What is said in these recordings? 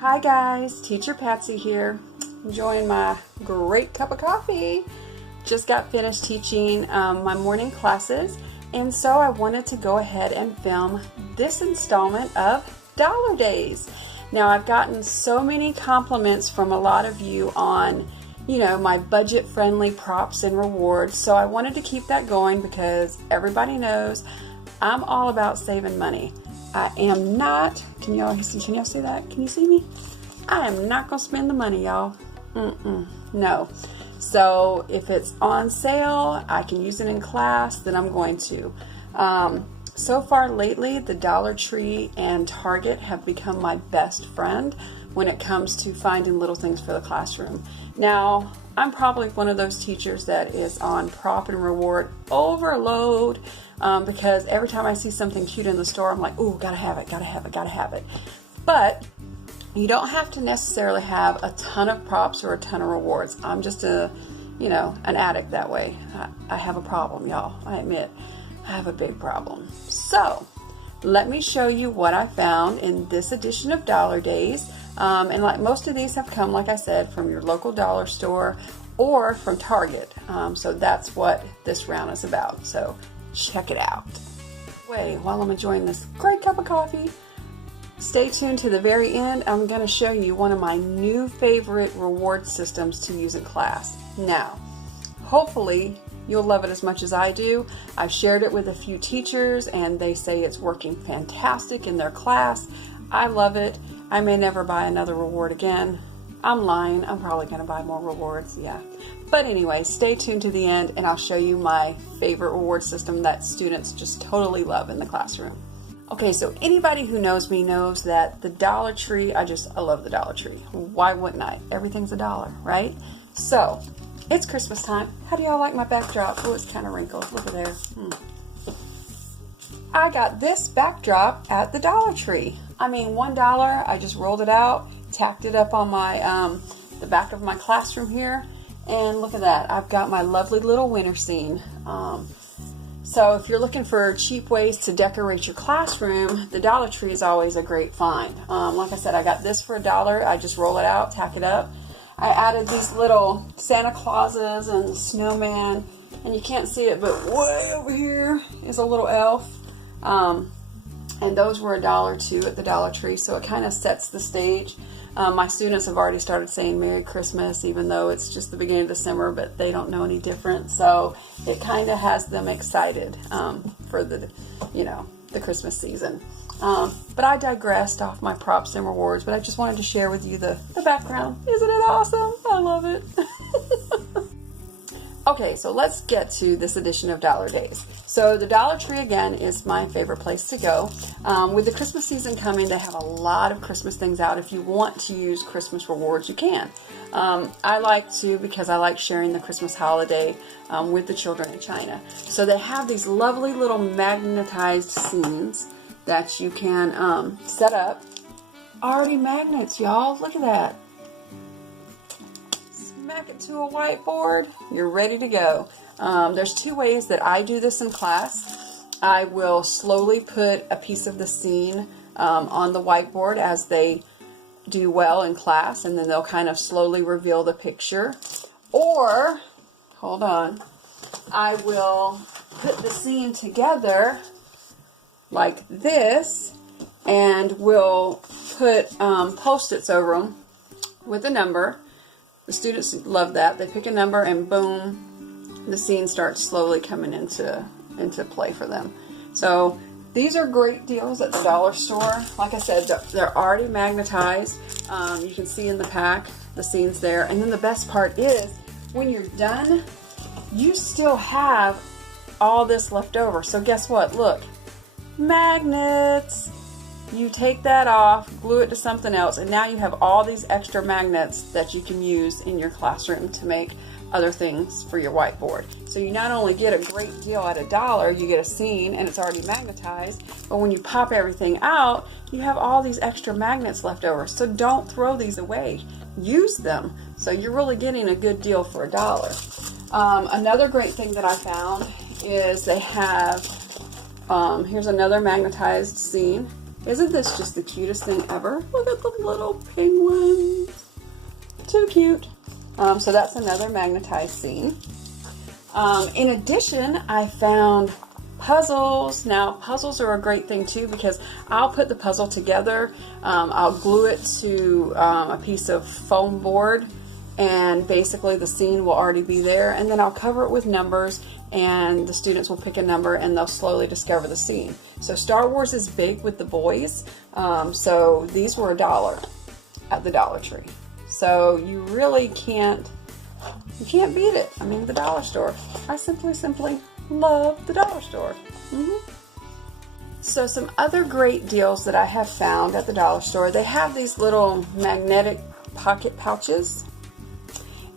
Hi guys, Teacher Patsy here, enjoying my great cup of coffee. Just got finished teaching my morning classes, and so I wanted to go ahead and film this installment of Dollar Days. Now I've gotten so many compliments from a lot of you on, my budget-friendly props and rewards, so I wanted to keep that going because everybody knows I'm all about saving money. I am not, can y'all see that? Can you see me? I am not going to spend the money, y'all. No. So if it's on sale, I can use it in class, then I'm going to. So far lately, the Dollar Tree and Target have become my best friend when it comes to finding little things for the classroom. Now, I'm probably one of those teachers that is on prop and reward overload because every time I see something cute in the store, I'm like, ooh, gotta have it, gotta have it, gotta have it. But you don't have to necessarily have a ton of props or a ton of rewards. I'm just an addict that way. I have a problem, y'all. I admit, I have a big problem. So, let me show you what I found in this edition of Dollar Days. And like most of these have come, like I said, from your local dollar store or from Target. So that's what this round is about. So check it out. Wait, while I'm enjoying this great cup of coffee, stay tuned to the very end. I'm going to show you one of my new favorite reward systems to use in class. Now, hopefully you'll love it as much as I do. I've shared it with a few teachers and they say it's working fantastic in their class. I love it. I may never buy another reward again. I'm lying. I'm probably going to buy more rewards. Yeah. But anyway, stay tuned to the end and I'll show you my favorite reward system that students just totally love in the classroom. Okay, so anybody who knows me knows that the Dollar Tree, I love the Dollar Tree. Why wouldn't I? Everything's $1, right? So, it's Christmas time. How do y'all like my backdrop? Oh, it's kind of wrinkled. Look at there. I got this backdrop at the Dollar Tree. I mean, $1. I just rolled it out, tacked it up on my the back of my classroom here, and look at that. I've got my lovely little winter scene. So if you're looking for cheap ways to decorate your classroom, the Dollar Tree is always a great find. Like I said, I got this for $1. I just roll it out, tack it up. I added these little Santa Clauses and snowman, and you can't see it, but way over here is a little elf. And those were $1 too at the Dollar Tree, so it kind of sets the stage. My students have already started saying Merry Christmas, even though it's just the beginning of December, but they don't know any different. So it kind of has them excited for the Christmas season. But I digressed off my props and rewards, but I just wanted to share with you the background. Isn't it awesome? I love it. Okay, so let's get to this edition of Dollar Days. So the Dollar Tree, again, is my favorite place to go. With the Christmas season coming, they have a lot of Christmas things out. If you want to use Christmas rewards, you can. I like to because I like sharing the Christmas holiday with the children in China. So they have these lovely little magnetized scenes that you can set up. Already magnets, y'all. Look at that. Smack it to a whiteboard, you're ready to go. There's two ways that I do this in class. I will slowly put a piece of the scene on the whiteboard as they do well in class, and then they'll kind of slowly reveal the picture. Or, hold on, I will put the scene together like this, and we'll put Post-its over them with a number. The students love that. They pick a number and boom, the scene starts slowly coming into play for them. So these are great deals at the dollar store. Like I said, they're already magnetized. You can see in the pack the scenes there. And then the best part is when you're done, you still have all this left over. So guess what? Look, magnets. You take that off, glue it to something else, and now you have all these extra magnets that you can use in your classroom to make other things for your whiteboard. So you not only get a great deal at $1, you get a scene and it's already magnetized, but when you pop everything out, you have all these extra magnets left over. So don't throw these away. Use them. So you're really getting a good deal for $1. Another great thing that I found is they have, here's another magnetized scene. Isn't this just the cutest thing ever? Look at the little penguins. Too cute. So that's another magnetized scene. In addition, I found puzzles. Now, puzzles are a great thing too because I'll put the puzzle together. I'll glue it to a piece of foam board, and basically the scene will already be there, and then I'll cover it with numbers, and the students will pick a number and they'll slowly discover the scene. So Star Wars is big with the boys. So these were $1 at the Dollar Tree. So you really can't beat it. I mean, the dollar store. I simply love the dollar store. So some other great deals that I have found at the dollar store, they have these little magnetic pocket pouches.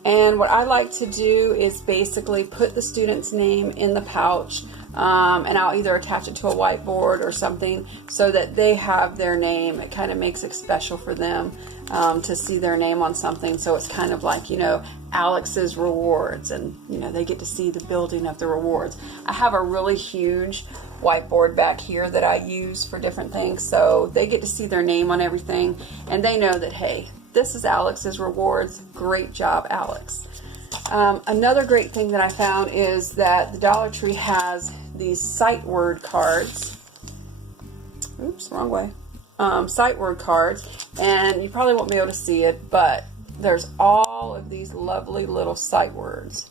And what I like to do is basically put the student's name in the pouch, and I'll either attach it to a whiteboard or something so that they have their name. It kind of makes it special for them to see their name on something. So it's kind of like, you know, Alex's rewards, and you know, they get to see the building of the rewards. I have a really huge whiteboard back here that I use for different things, so they get to see their name on everything, and they know that, hey, this is Alex's rewards. Great job, Alex. Another great thing that I found is that the Dollar Tree has these sight word cards. Oops, wrong way. Sight word cards, and you probably won't be able to see it, but there's all of these lovely little sight words.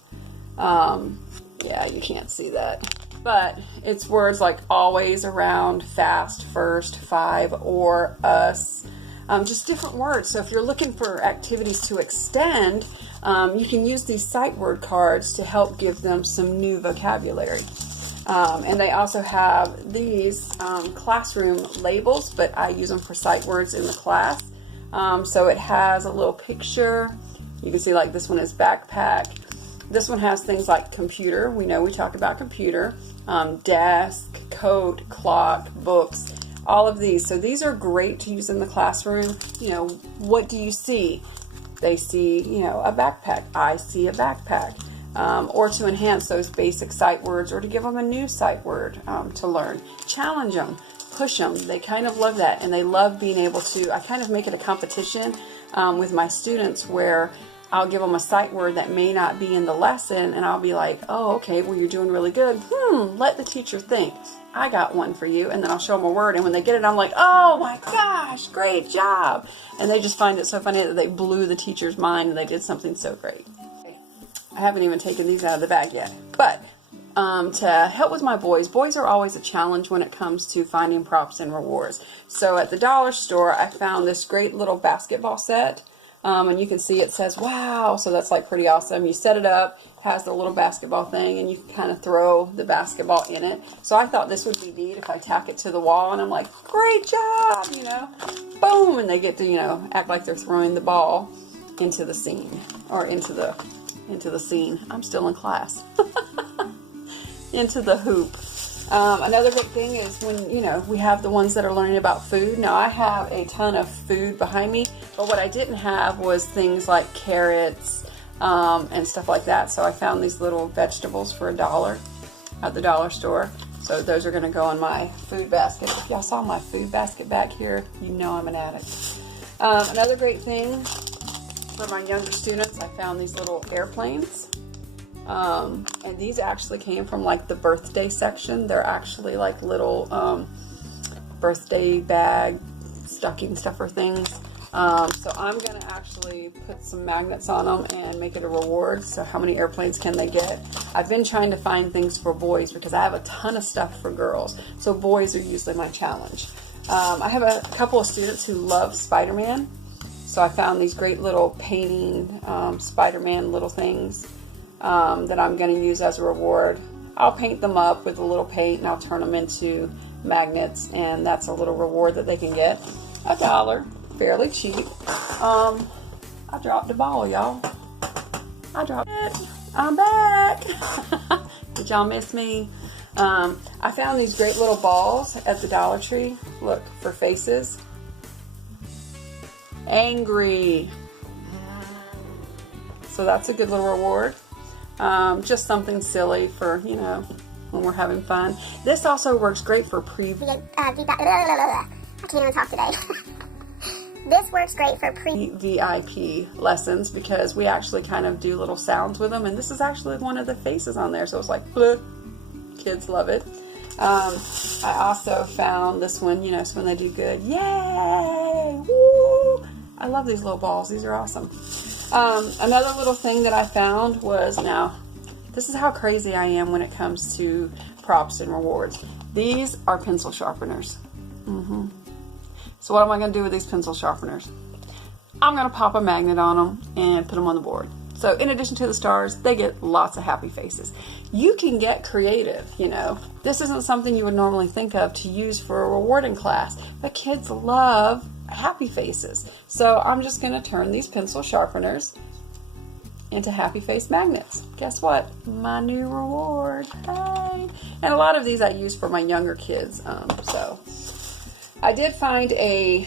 Yeah, you can't see that, but it's words like always, around, fast, first, 5, or, us. Just different words. So if you're looking for activities to extend, you can use these sight word cards to help give them some new vocabulary. And they also have these classroom labels, but I use them for sight words in the class. So it has a little picture. You can see like this one is backpack. This one has things like computer. We know we talk about computer, desk, coat, clock, books. All of these. So these are great to use in the classroom. You know, what do you see? They see, you know, a backpack. I see a backpack. Or to enhance those basic sight words, or to give them a new sight word to learn. Challenge them. Push them. They kind of love that, and they love being able to, I kind of make it a competition with my students where I'll give them a sight word that may not be in the lesson, and I'll be like, oh, okay, well, you're doing really good. Let the teacher think. I got one for you. And then I'll show them a word, and when they get it, I'm like, oh my gosh, great job. And they just find it so funny that they blew the teacher's mind and they did something so great. I haven't even taken these out of the bag yet. But to help with my boys are always a challenge when it comes to finding props and rewards. So at the dollar store, I found this great little basketball set. And you can see it says, wow, so that's like pretty awesome. You set it up, has the little basketball thing, and you can kind of throw the basketball in it. So I thought this would be neat if I tack it to the wall, and I'm like, great job, you know, boom, and they get to, you know, act like they're throwing the ball into the scene, or into the scene. I'm still in class. Into the hoop. Another big thing is when, you know, we have the ones that are learning about food. Now I have a ton of food behind me, but what I didn't have was things like carrots and stuff like that. So I found these little vegetables for $1 at the dollar store. So those are going to go in my food basket. If y'all saw my food basket back here, you know I'm an addict. Another great thing for my younger students, I found these little airplanes. And these actually came from like the birthday section. They're actually like little birthday bag stocking stuffer things. So I'm going to actually put some magnets on them and make it a reward. So how many airplanes can they get? I've been trying to find things for boys because I have a ton of stuff for girls. So boys are usually my challenge. I have a couple of students who love Spider-Man. So I found these great little painting Spider-Man little things that I'm going to use as a reward. I'll paint them up with a little paint and I'll turn them into magnets, and that's a little reward that they can get. $1, fairly cheap. I dropped the ball, y'all. I dropped it. I'm back. Did y'all miss me? I found these great little balls at the Dollar Tree. Look, for faces. Angry. So that's a good little reward. Just something silly for, you know, when we're having fun. This also works great for I can't even talk today. This works great for VIP lessons because we actually kind of do little sounds with them, and this is actually one of the faces on there, so it's like bleh. Kids love it. I also found this one, you know, so when they do good, yay, woo! I love these little balls. These are awesome. Another little thing that I found was, now this is how crazy I am when it comes to props and rewards. These are pencil sharpeners. So what am I going to do with these pencil sharpeners? I'm going to pop a magnet on them and put them on the board. So in addition to the stars, they get lots of happy faces. You can get creative, you know. This isn't something you would normally think of to use for a rewarding class, but kids love happy faces. So I'm just going to turn these pencil sharpeners into happy face magnets. Guess what? My new reward. Hey! And a lot of these I use for my younger kids. So I did find a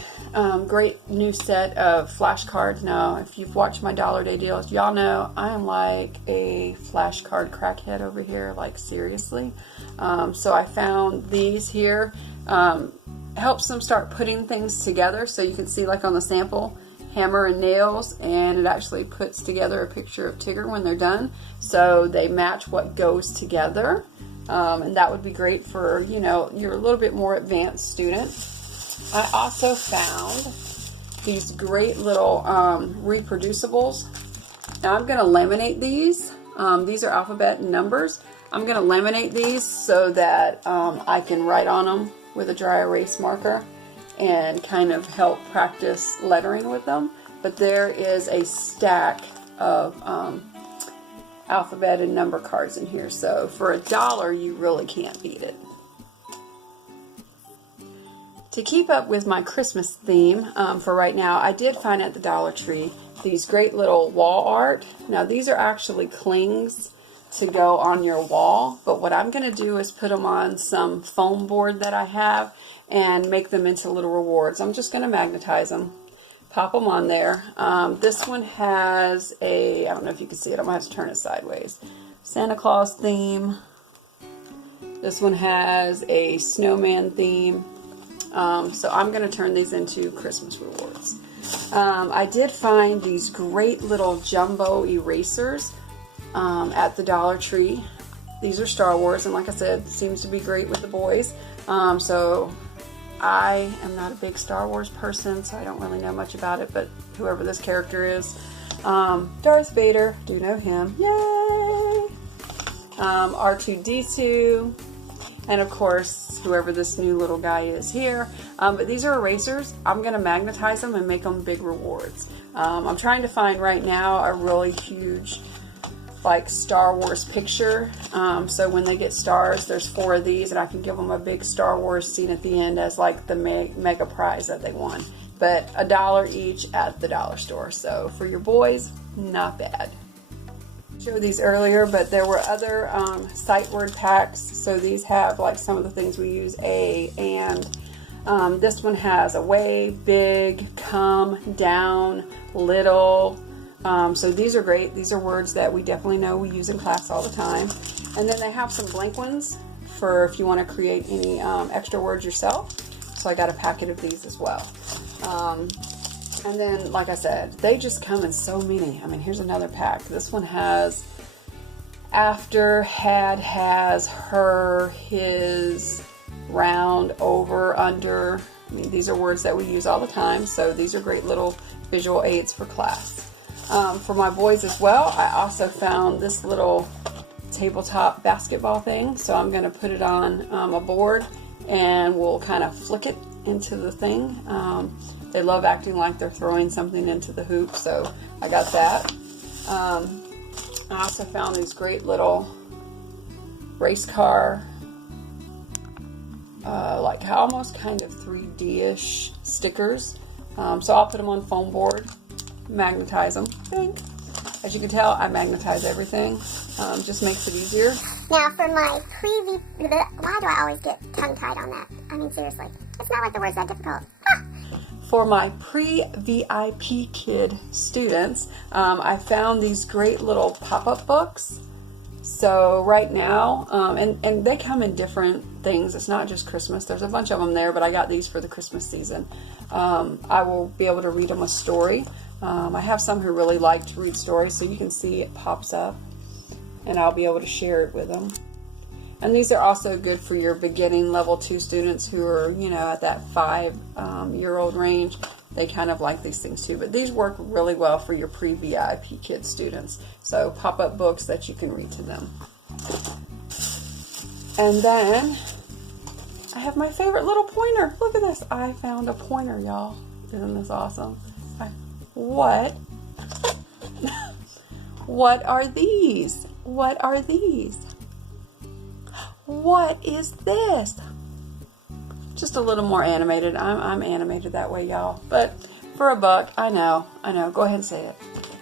great new set of flashcards. Now, if you've watched my Dollar Day deals, y'all know I am like a flashcard crackhead over here, like seriously. So I found these here. Helps them start putting things together. So you can see, like on the sample, hammer and nails, and it actually puts together a picture of Tigger when they're done. So they match what goes together. And that would be great for, you know, you're a little bit more advanced student. I also found these great little reproducibles. Now I'm going to laminate these. These are alphabet and numbers. I'm going to laminate these so that I can write on them with a dry erase marker and kind of help practice lettering with them. But there is a stack of alphabet and number cards in here. So for $1, you really can't beat it. To keep up with my Christmas theme for right now, I did find at the Dollar Tree these great little wall art. Now these are actually clings to go on your wall, but what I'm going to do is put them on some foam board that I have and make them into little rewards. I'm just going to magnetize them, pop them on there. This one has a, I don't know if you can see it, I'm going to have to turn it sideways, Santa Claus theme. This one has a snowman theme. So I'm going to turn these into Christmas rewards. I did find these great little jumbo erasers at the Dollar Tree. These are Star Wars, and like I said, seems to be great with the boys. So I am not a big Star Wars person, so I don't really know much about it, but whoever this character is, Darth Vader, do know him, yay! R2-D2, and of course, whoever this new little guy is here. But these are erasers. I'm going to magnetize them and make them big rewards. I'm trying to find right now a really huge, like, Star Wars picture. So when they get stars, there's 4 of these, and I can give them a big Star Wars scene at the end as like the mega prize that they won. But $1 each at the dollar store. So for your boys, not bad. Showed these earlier, but there were other sight word packs. So these have like some of the things we use, a, and this one has away, big, come, down, little. So these are great. These are words that we definitely know we use in class all the time. And then they have some blank ones for if you want to create any extra words yourself. So I got a packet of these as well. And then, like I said, they just come in so many. I mean, here's another pack. This one has after, had, has, her, his, round, over, under. I mean, these are words that we use all the time. So these are great little visual aids for class. For my boys as well, I also found this little tabletop basketball thing. So I'm going to put it on a board and we'll kind of flick it into the thing. They love acting like they're throwing something into the hoop, so I got that. I also found these great little race car, like almost kind of 3D-ish stickers. So I'll put them on foam board, magnetize them. Bing. As you can tell, I magnetize everything. Just makes it easier. Now for my why do I always get tongue-tied on that? I mean, seriously. It's not like the word's that difficult. Ah! For my pre-VIPKID students, I found these great little pop-up books. So right now, and they come in different things. It's not just Christmas. There's a bunch of them there, but I got these for the Christmas season. I will be able to read them a story. I have some who really like to read stories, so you can see it pops up, and I'll be able to share it with them. And these are also good for your beginning level 2 students who are, at that 5-year-old range. They kind of like these things too. But these work really well for your pre-VIPKID students. So pop-up books that you can read to them. And then I have my favorite little pointer. Look at this. I found a pointer, y'all. Isn't this awesome? What? What are these? What are these? What is this? Just a little more animated. I'm animated that way, y'all. But for $1, I know. Go ahead and say it.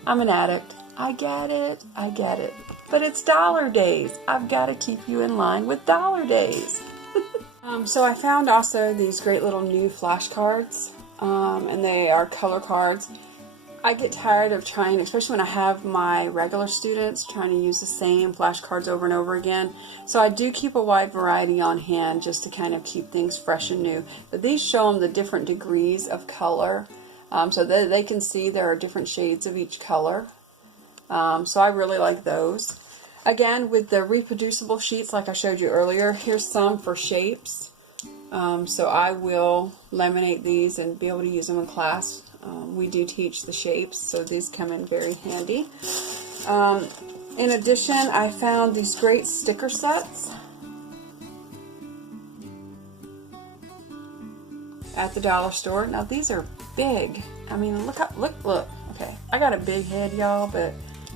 I'm an addict. I get it. But it's dollar days. I've got to keep you in line with dollar days. So I found also these great little new flashcards, and they are color cards. I get tired of trying, especially when I have my regular students, trying to use the same flashcards over and over again. So I do keep a wide variety on hand just to kind of keep things fresh and new. But these show them the different degrees of color, so that they can see there are different shades of each color. So I really like those. Again, with the reproducible sheets like I showed you earlier, here's some for shapes. So I will laminate these and be able to use them in class. We do teach the shapes, so these come in very handy. In addition, I found these great sticker sets at the dollar store. Now these are big. I mean, look. Okay, I got a big head, y'all, but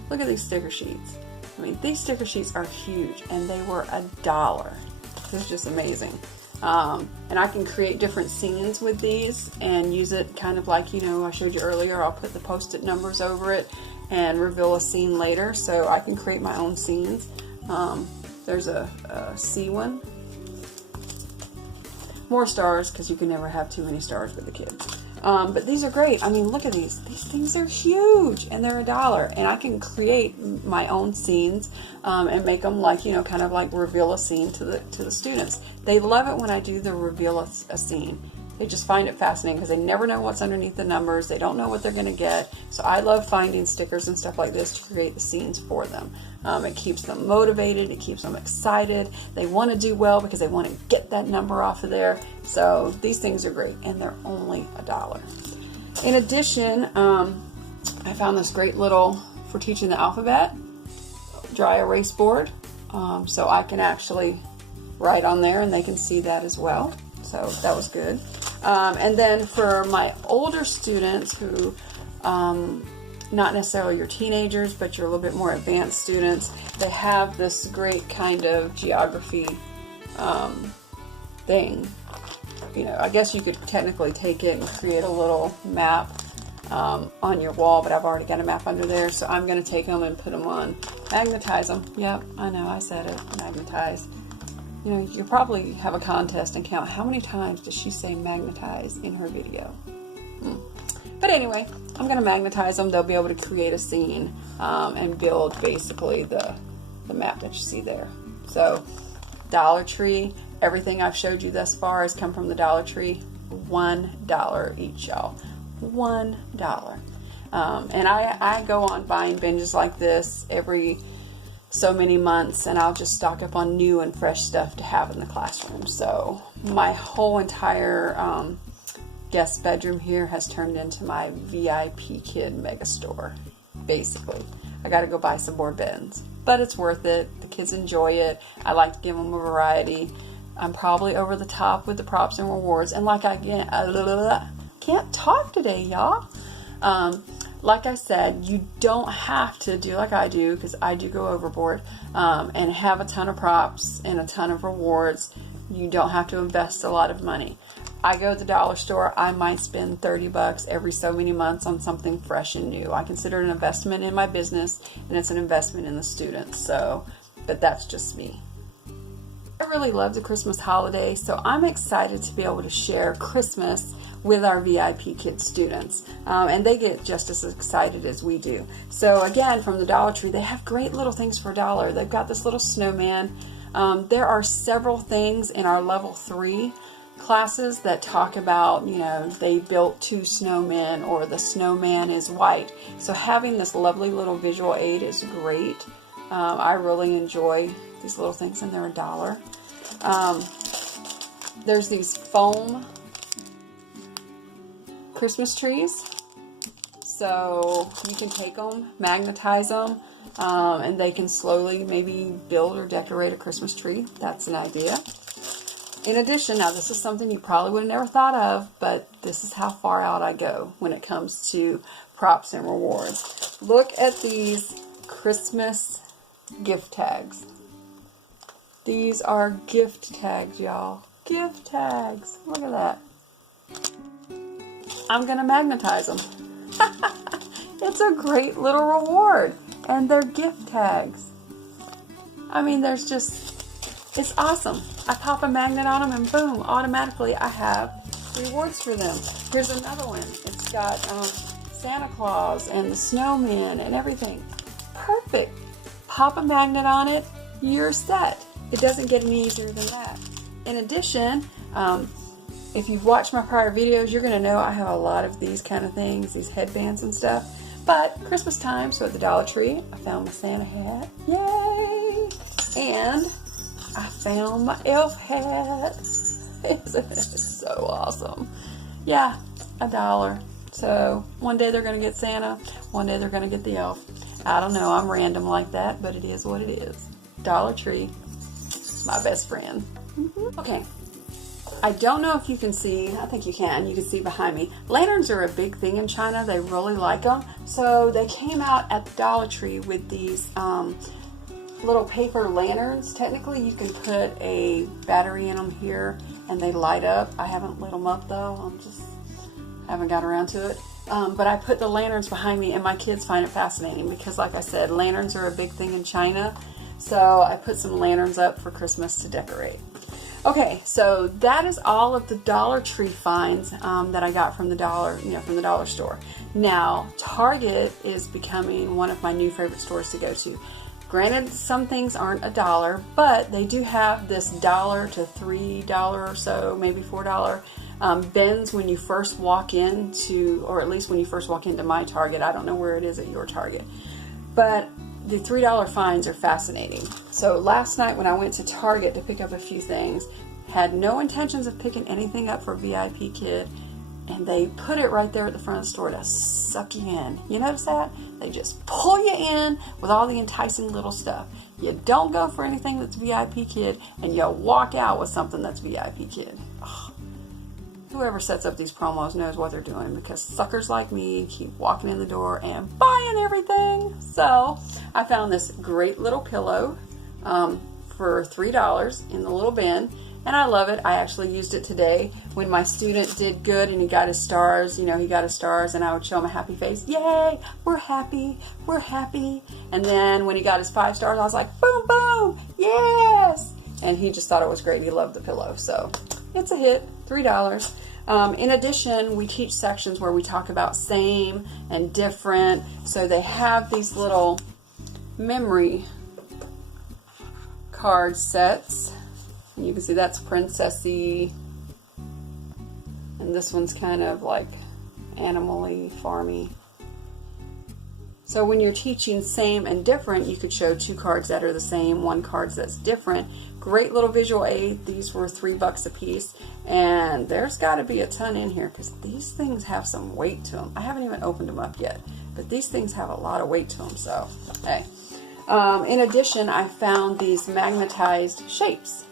look at these sticker sheets. I mean, these sticker sheets are huge, and they were $1. This is just amazing. And I can create different scenes with these and use it kind of like, I showed you earlier. I'll put the post-it numbers over it and reveal a scene later, so I can create my own scenes. There's a C one. More stars, because you can never have too many stars with the kids. But these are great. I mean, look at these. These things are huge, and they're $1. And I can create my own scenes and make them like, kind of like reveal a scene to the students. They love it when I do the reveal a scene. They just find it fascinating because they never know what's underneath the numbers. They don't know what they're going to get. So I love finding stickers and stuff like this to create the scenes for them. It keeps them motivated. It keeps them excited. They want to do well because they want to get that number off of there. So these things are great, and they're only $1. In addition, I found this great little, for teaching the alphabet, dry erase board. So I can actually write on there, and they can see that as well. So that was good. And then for my older students who, not necessarily your teenagers, but your a little bit more advanced students, they have this great kind of geography thing. I guess you could technically take it and create a little map on your wall, but I've already got a map under there, so I'm going to take them and put them on. Magnetize them. Yep, I know, I said it. Magnetize. You probably have a contest and count how many times does she say magnetize in her video. But anyway, I'm going to magnetize them. They'll be able to create a scene and build basically the map that you see there. So Dollar Tree, everything I've showed you thus far has come from the Dollar Tree. $1 each, y'all. $1. And I go on buying binges like this every so many months, and I'll just stock up on new and fresh stuff to have in the classroom. So my whole entire guest bedroom here has turned into my VIPKID mega store, basically. I got to go buy some more bins, but it's worth it. The kids enjoy it. I like to give them a variety. I'm probably over the top with the props and rewards, and like I can't talk today, y'all. Like I said, you don't have to do like I do, because I do go overboard, and have a ton of props and a ton of rewards. You don't have to invest a lot of money. I go to the dollar store, I might spend 30 bucks every so many months on something fresh and new. I consider it an investment in my business, and it's an investment in the students. So, but that's just me. I really love the Christmas holiday, so I'm excited to be able to share Christmas with our VIPKID students, and they get just as excited as we do. So again, from the Dollar Tree, they have great little things for $1. They've got this little snowman. There are several things in our level 3 classes that talk about, you know, they built 2 snowmen, or the snowman is white. So having this lovely little visual aid is great. I really enjoy these little things, and they're $1. There's these foam Christmas trees, so you can take them, magnetize them, and they can slowly maybe build or decorate a Christmas tree. That's an idea. In addition, now this is something you probably would have never thought of, but this is how far out I go when it comes to props and rewards. Look at these Christmas gift tags. These are gift tags, y'all. Gift tags. Look at that. I'm going to magnetize them. It's a great little reward. And they're gift tags. I mean, there's just, it's awesome. I pop a magnet on them and boom, automatically I have rewards for them. Here's another one. It's got Santa Claus and the snowman and everything. Perfect. Pop a magnet on it, you're set. It doesn't get any easier than that. In addition, if you've watched my prior videos, you're going to know I have a lot of these kind of things, these headbands and stuff. But Christmas time, so at the Dollar Tree, I found my Santa hat. Yay! And I found my elf hat. Isn't it so awesome? Yeah, $1. So one day they're going to get Santa, one day they're going to get the elf. I don't know, I'm random like that, but it is what it is. Dollar Tree, my best friend. Okay, I don't know if you can see, I think you can see behind me. Lanterns are a big thing in China, they really like them. So they came out at the Dollar Tree with these little paper lanterns. Technically you can put a battery in them here and they light up. I haven't lit them up though, haven't got around to it. But I put the lanterns behind me and my kids find it fascinating because like I said, lanterns are a big thing in China. So I put some lanterns up for Christmas to decorate. Okay, so that is all of the Dollar Tree finds that I got from the dollar store. Now, Target is becoming one of my new favorite stores to go to. Granted, some things aren't $1, but they do have this $1 to $3 or so, maybe $4 bins when you first walk into, or at least when you first walk into my Target. I don't know where it is at your Target, but the $3 finds are fascinating. So last night when I went to Target to pick up a few things, had no intentions of picking anything up for VIPKID, and they put it right there at the front of the store to suck you in. You notice that? They just pull you in with all the enticing little stuff. You don't go for anything that's VIPKID, and you walk out with something that's VIPKID. Oh, whoever sets up these promos knows what they're doing, because suckers like me keep walking in the door and buying everything. So I found this great little pillow for $3 in the little bin, and I love it. I actually used it today when my student did good and he got his stars. You know, he got his stars, and I would show him a happy face. Yay, we're happy, we're happy. And then when he got his 5 stars, I was like, boom, boom, yes. And he just thought it was great. He loved the pillow. So it's a hit, $3. In addition, we teach sections where we talk about same and different. So they have these little memory card sets. And you can see that's princessy. And this one's kind of like animal-y, farmy. So when you're teaching same and different, you could show 2 cards that are the same, 1 card that's different. Great little visual aid. These were $3 a piece, and there's got to be a ton in here because these things have some weight to them. I haven't even opened them up yet, but these things have a lot of weight to them. So, hey. In addition, I found these magnetized shapes.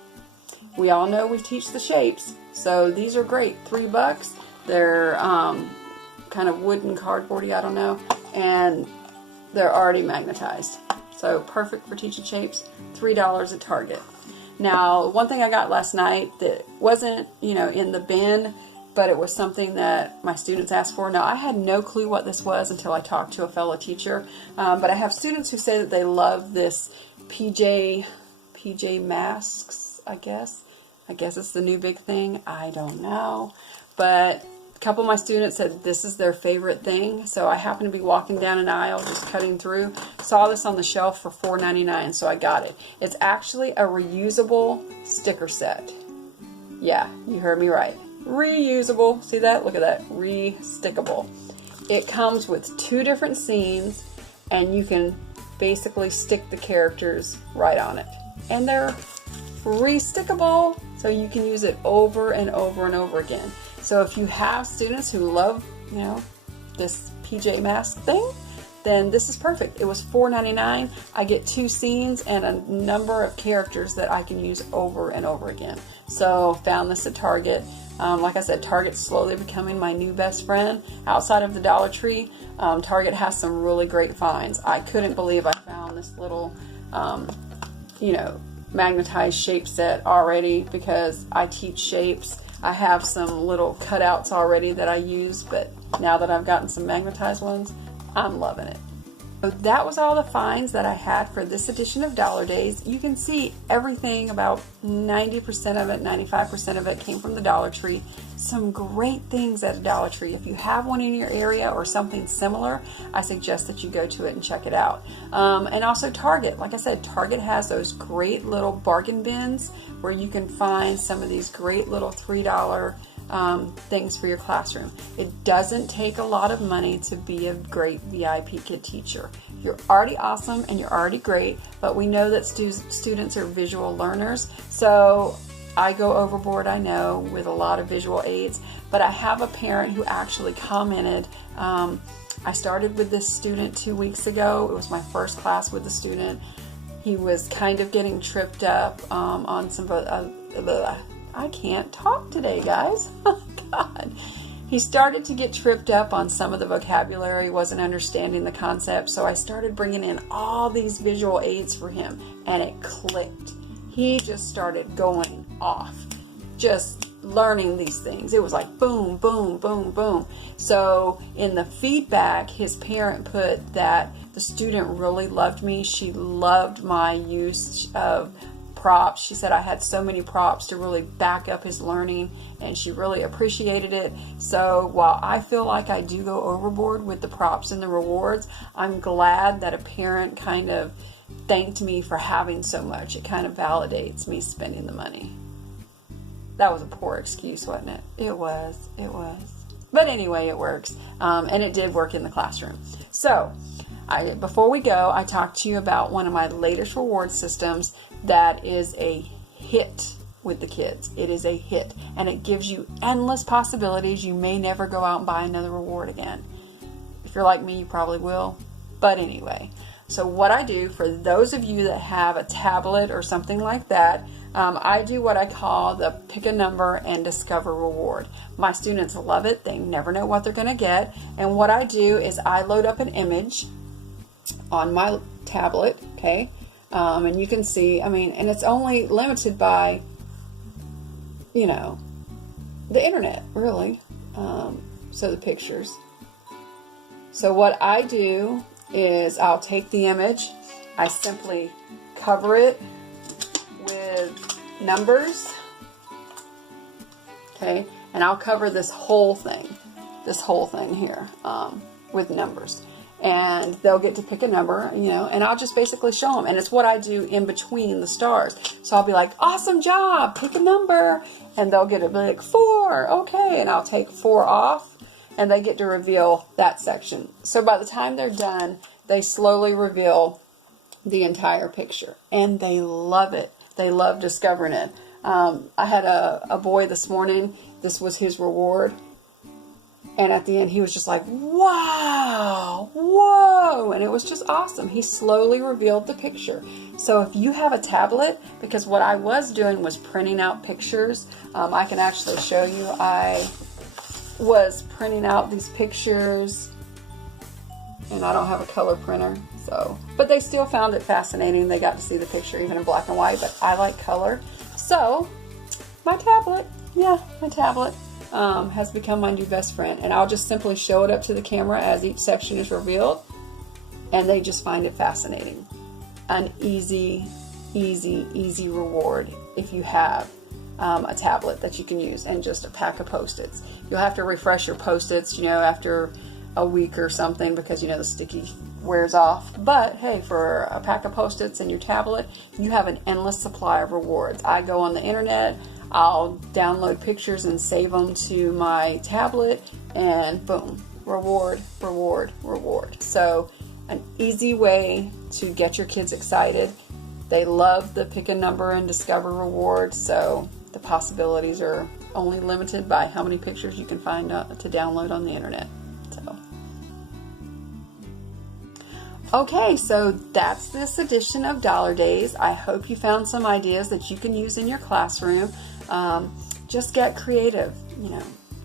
We all know we teach the shapes, so these are great. $3. They're kind of wooden, cardboardy, I don't know, and they're already magnetized. So perfect for teaching shapes. $3 at Target. Now, one thing I got last night that wasn't, in the bin, but it was something that my students asked for. Now, I had no clue what this was until I talked to a fellow teacher, but I have students who say that they love this PJ masks, I guess. I guess it's the new big thing. I don't know. But a couple of my students said this is their favorite thing. So I happened to be walking down an aisle, just cutting through, saw this on the shelf for $4.99, so I got it. It's actually a reusable sticker set. Yeah, you heard me right. Reusable. See that? Look at that. Re-stickable. It comes with 2 different scenes, and you can basically stick the characters right on it. And they're re-stickable, so you can use it over and over and over again. So if you have students who love, this PJ mask thing, then this is perfect. It was $4.99. I get 2 scenes and a number of characters that I can use over and over again. So found this at Target. Like I said, Target's slowly becoming my new best friend. Outside of the Dollar Tree, Target has some really great finds. I couldn't believe I found this little, magnetized shape set already, because I teach shapes. I have some little cutouts already that I use, but now that I've gotten some magnetized ones, I'm loving it. So that was all the finds that I had for this edition of Dollar Days. You can see everything, about 90% of it, 95% of it came from the Dollar Tree. Some great things at a Dollar Tree. If you have one in your area or something similar, I suggest that you go to it and check it out. And also Target. Like I said, Target has those great little bargain bins where you can find some of these great little $3 things for your classroom. It doesn't take a lot of money to be a great VIPKID teacher. You're already awesome and you're already great, but we know that students are visual learners, so I go overboard, I know, with a lot of visual aids, but I have a parent who actually commented. I started with this student 2 weeks ago. It was my first class with the student. He was kind of getting tripped up on some I can't talk today, guys. Oh, God. He started to get tripped up on some of the vocabulary, wasn't understanding the concept, so I started bringing in all these visual aids for him, and it clicked. He just started going off, just learning these things. It was like boom, boom, boom, boom. So in the feedback, his parent put that the student really loved me. She loved my use of props. She said I had so many props to really back up his learning, and she really appreciated it. So while I feel like I do go overboard with the props and the rewards, I'm glad that a parent kind of thanked me for having so much. It kind of validates me spending the money. That was a poor excuse, wasn't it? It was. But anyway, it works. And it did work in the classroom. So before we go, I talked to you about one of my latest reward systems that is a hit with the kids. It is a hit, and it gives you endless possibilities. You may never go out and buy another reward again. If you're like me, you probably will. But anyway, so what I do for those of you that have a tablet or something like that, I do what I call the pick a number and discover reward. My students love it. They never know what they're going to get. And what I do is I load up an image on my tablet, okay? And you can see, and it's only limited by, the internet, really. So the pictures. So what I do is I'll take the image, I simply cover it with numbers, okay? And I'll cover this whole thing here with numbers. And they'll get to pick a number, and I'll just basically show them. And it's what I do in between the stars. So I'll be like, awesome job, pick a number. And they'll get to be like, 4, okay. And I'll take 4 off, and they get to reveal that section. So by the time they're done, they slowly reveal the entire picture. And they love it. They love discovering it. I had a boy this morning. This was his reward. And at the end, he was just like, wow, whoa. And it was just awesome. He slowly revealed the picture. So if you have a tablet, because what I was doing was printing out pictures. I can actually show you. I was printing out these pictures and I don't have a color printer, so, but they still found it fascinating. They got to see the picture even in black and white, but I like color. So my tablet, has become my new best friend, and I'll just simply show it up to the camera as each section is revealed, and they just find it fascinating. An easy reward if you have a tablet that you can use, and just a pack of Post-its. You'll have to refresh your Post-its, after a week or something, because the sticky wears off. But hey, for a pack of Post-its and your tablet, you have an endless supply of rewards. I go on the internet, I'll download pictures and save them to my tablet, and boom, reward. So an easy way to get your kids excited. They love the pick a number and discover reward, so the possibilities are only limited by how many pictures you can find to download on the internet. Okay, so that's this edition of Dollar Days. I hope you found some ideas that you can use in your classroom. Just get creative.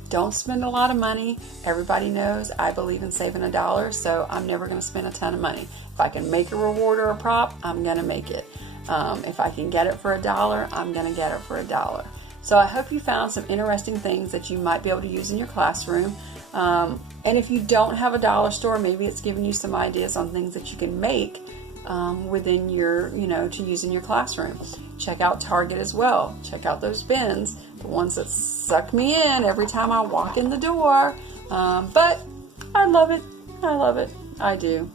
Don't spend a lot of money. Everybody knows I believe in saving $1, so I'm never going to spend a ton of money. If I can make a reward or a prop, I'm going to make it. If I can get it for $1, I'm going to get it for $1. So I hope you found some interesting things that you might be able to use in your classroom. And if you don't have a dollar store, maybe it's giving you some ideas on things that you can make within your, to use in your classroom. Check out Target as well. Check out those bins, the ones that suck me in every time I walk in the door. But I love it. I do.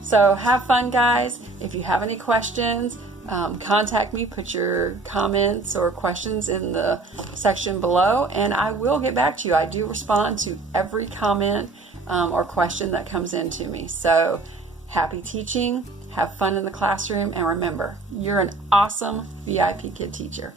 So have fun, guys. If you have any questions, contact me. Put your comments or questions in the section below, and I will get back to you. I do respond to every comment or question that comes into me. So happy teaching, have fun in the classroom, and remember, you're an awesome VIP Kid teacher.